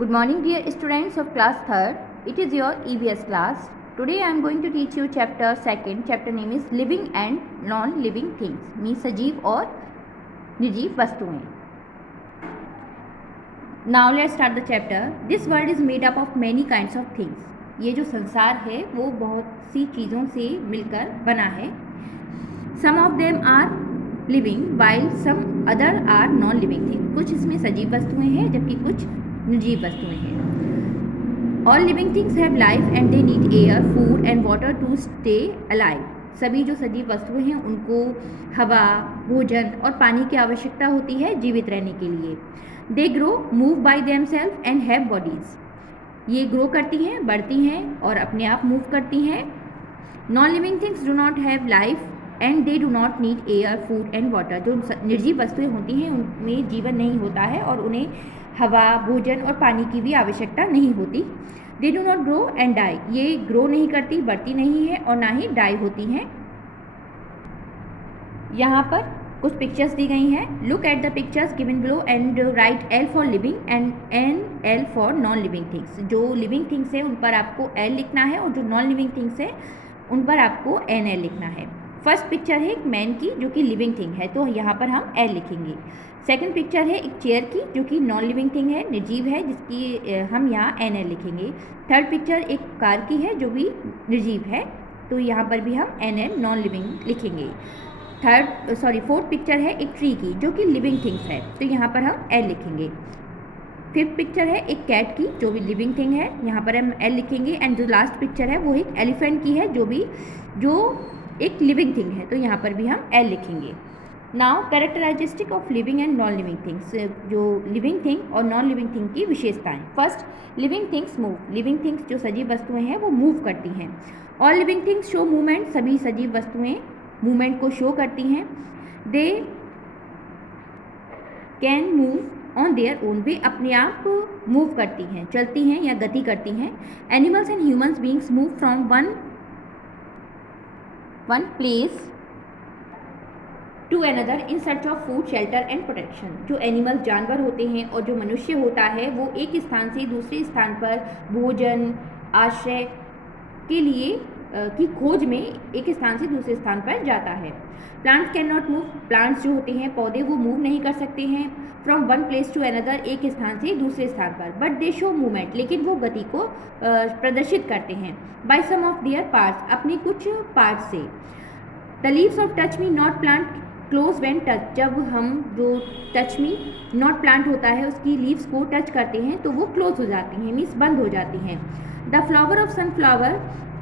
Good morning, dear students of class 3rd. It is your EVS class. Today I am going to teach you chapter 2nd. Chapter name is Living and Non-Living Things. means सजीव और निर्जीव वस्तुएं. Now let's start the chapter. This world is made up of many kinds of things. ये जो संसार है वो बहुत सी चीज़ों से मिलकर बना है. Some of them are living while some other are non-living things. कुछ इसमें सजीव वस्तुएं हैं जबकि कुछ निर्जीव वस्तुएं हैं. All living things have life and they need air, food and water to stay alive. सभी जो सजीव वस्तुएं हैं उनको हवा, भोजन और पानी की आवश्यकता होती है जीवित रहने के लिए. They grow, move by themselves and have bodies. ये ग्रो करती हैं, बढ़ती हैं और अपने आप मूव करती हैं. Non-living things do not have life and they do not need air, food and water. जो निर्जीव वस्तुएं होती हैं उनमें जीवन नहीं होता है और उन्हें हवा, भोजन और पानी की भी आवश्यकता नहीं होती. They do not grow and die. ये ग्रो नहीं करती, बढ़ती नहीं है और ना ही डाई होती हैं. यहाँ पर कुछ पिक्चर्स दी गई हैं. Look at the pictures given below and right L for living and NL for non living things. जो लिविंग थिंग्स है उन पर आपको L लिखना है और जो नॉन लिविंग थिंग्स है उन पर आपको NL लिखना है. फर्स्ट पिक्चर है एक मैन की जो कि लिविंग थिंग है, तो यहाँ पर हम L लिखेंगे. सेकंड पिक्चर है एक चेयर की जो कि नॉन लिविंग थिंग है, निर्जीव है, जिसकी हम यहाँ NL लिखेंगे. थर्ड पिक्चर एक कार की है जो भी निर्जीव है, तो यहाँ पर भी हम NL नॉन लिविंग लिखेंगे. फोर्थ पिक्चर है एक ट्री की जो कि लिविंग थिंग्स है, तो यहाँ पर हम L लिखेंगे. फिफ्थ पिक्चर है एक कैट की जो भी लिविंग थिंग है, यहाँ पर हम L लिखेंगे. एंड जो लास्ट पिक्चर है वो एक एलिफेंट की है जो एक लिविंग थिंग है, तो यहाँ पर भी हम L लिखेंगे. Now characteristic of living and non living things. जो लिविंग थिंग और नॉन लिविंग थिंग की विशेषताएं. First, living things move. Living things जो सजीव वस्तुएं हैं वो मूव करती हैं. All living things show movement. सभी सजीव वस्तुएं मूवमेंट को शो करती हैं. They can move on their own. वे अपने आप मूव करती हैं, चलती हैं या गति करती हैं. Animals and humans beings move from one place to another in search of food, shelter and protection. जो एनिमल्स जानवर होते हैं और जो मनुष्य होता है वो एक स्थान से दूसरे स्थान पर भोजन, आश्रय के लिए की खोज में एक स्थान से दूसरे स्थान पर जाता है. Plants can not move. Plants जो होते हैं पौधे वो मूव नहीं कर सकते हैं from one place to another, एक स्थान से दूसरे स्थान पर. But they show movement. लेकिन वो गति को प्रदर्शित करते हैं. By some of their parts. अपने कुछ पार्ट से. The leaves of touch me not plant close when touch. जब हम जो टच मी नॉट प्लांट होता है उसकी लीव्स को टच करते हैं तो वो क्लोज हो जाती हैं, मीन्स बंद हो जाती हैं. The flower of sunflower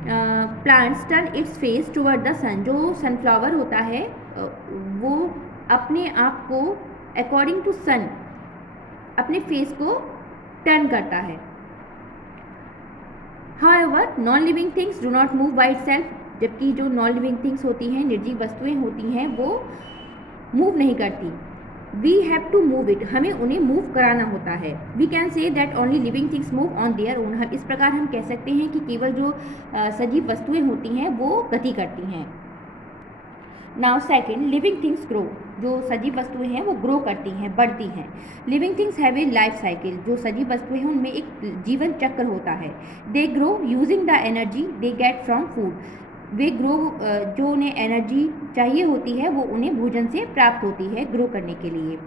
plants turn its face toward the sun. जो सनफ्लावर होता है वो अपने आप को अकॉर्डिंग टू सन अपने फेस को टर्न करता है. However non living things do not move by itself. जबकि जो नॉन लिविंग थिंग्स होती हैं, निर्जीव वस्तुएं होती हैं, वो मूव नहीं करती. We have to move it. हमें उन्हें मूव कराना होता है. We can say that only living things move on their own. इस प्रकार हम कह सकते हैं कि केवल जो सजीव वस्तुएं होती हैं वो गति करती हैं. Now second, living things grow. जो सजीव वस्तुएं हैं वो ग्रो करती हैं, बढ़ती हैं. Living things have a life cycle. जो सजीव वस्तुएं हैं उनमें एक जीवन चक्र होता है. They grow using the energy they get from food. Way grow, जो उन्हें एनर्जी चाहिए होती है वो उन्हें भोजन से प्राप्त होती है ग्रो करने के लिए.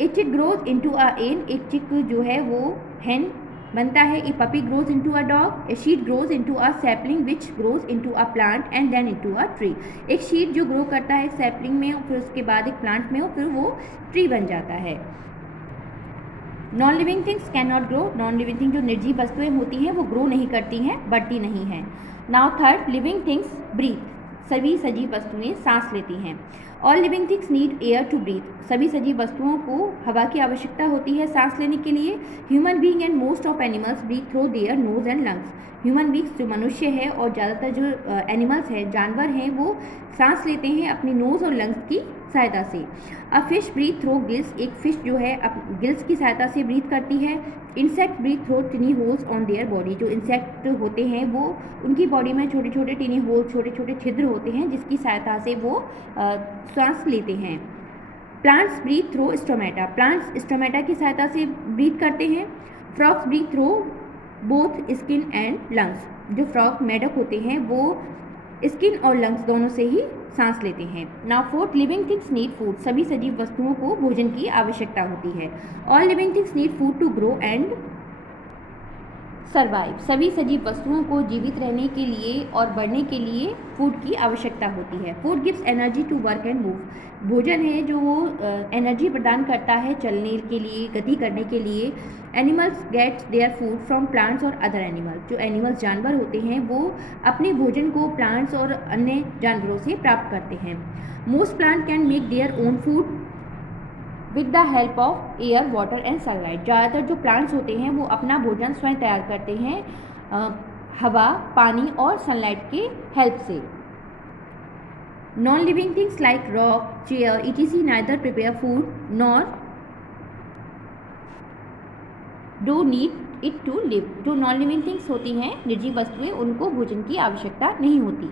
ए चिक ग्रोज इनटू अ एन. एक चिक जो है वो हैन बनता है. A puppy grows into a dog. A seed grows into a sapling which grows into a plant and then into a tree. एक शीट जो ग्रो करता है एक सैपलिंग में और फिर उसके बाद एक प्लांट में और फिर वो ट्री बन जाता है. Non living things can not grow. Non living thing जो निर्जीव वस्तुएं होती हैं वो ग्रो नहीं करती हैं, बढ़ती नहीं हैं. Now third, living things breathe. सभी सजीव वस्तुएं सांस लेती हैं. All living things need air to breathe. सभी सजीव वस्तुओं को हवा की आवश्यकता होती है सांस लेने के लिए. Human being and most of animals breathe through their nose and lungs. Human beings जो मनुष्य है और ज़्यादातर जो एनिमल्स हैं, जानवर हैं, वो सांस लेते हैं अपनी नोज़ और लंग्स की सहायता से. A fish breathe through gills. एक फिश जो है गिल्स की सहायता से ब्रीथ करती है. Insect breathe through tiny holes on their body. जो इंसेक्ट होते हैं वो उनकी बॉडी में छोटे छोटे टिनी होल्स, छोटे छोटे छिद्र होते हैं जिसकी सहायता से वो सांस लेते हैं. Plants breathe through stomata, plants stomata की सहायता से ब्रीथ करते हैं। Frogs breathe through both skin and lungs, जो फ्रॉग मेढक होते हैं वो स्किन और लंग्स दोनों से ही सांस लेते हैं। Now fourth, living things need food, सभी सजीव वस्तुओं को भोजन की आवश्यकता होती है। All living things need food to grow and survive, सभी सजीव वस्तुओं को जीवित रहने के लिए और बढ़ने के लिए फूड की आवश्यकता होती है। Food gives energy to work and move, भोजन है जो वो एनर्जी प्रदान करता है चलने के लिए, गति करने के लिए। Animals gets their food from plants और अदर एनिमल्स, जो एनिमल्स जानवर होते हैं वो अपने भोजन को प्लांट्स और अन्य जानवरों से प्राप्त करते हैं। Most plant can make their own food with the help of air, water and sunlight, ज़्यादातर जो प्लांट्स होते हैं वो अपना भोजन स्वयं तैयार करते हैं हवा, पानी और सनलाइट के हेल्प से। Non living things like rock, chair, etc neither prepare food nor do need it to live, जो नॉन लिविंग थिंग्स होती हैं, निर्जीव वस्तुएं, उनको भोजन की आवश्यकता नहीं होती।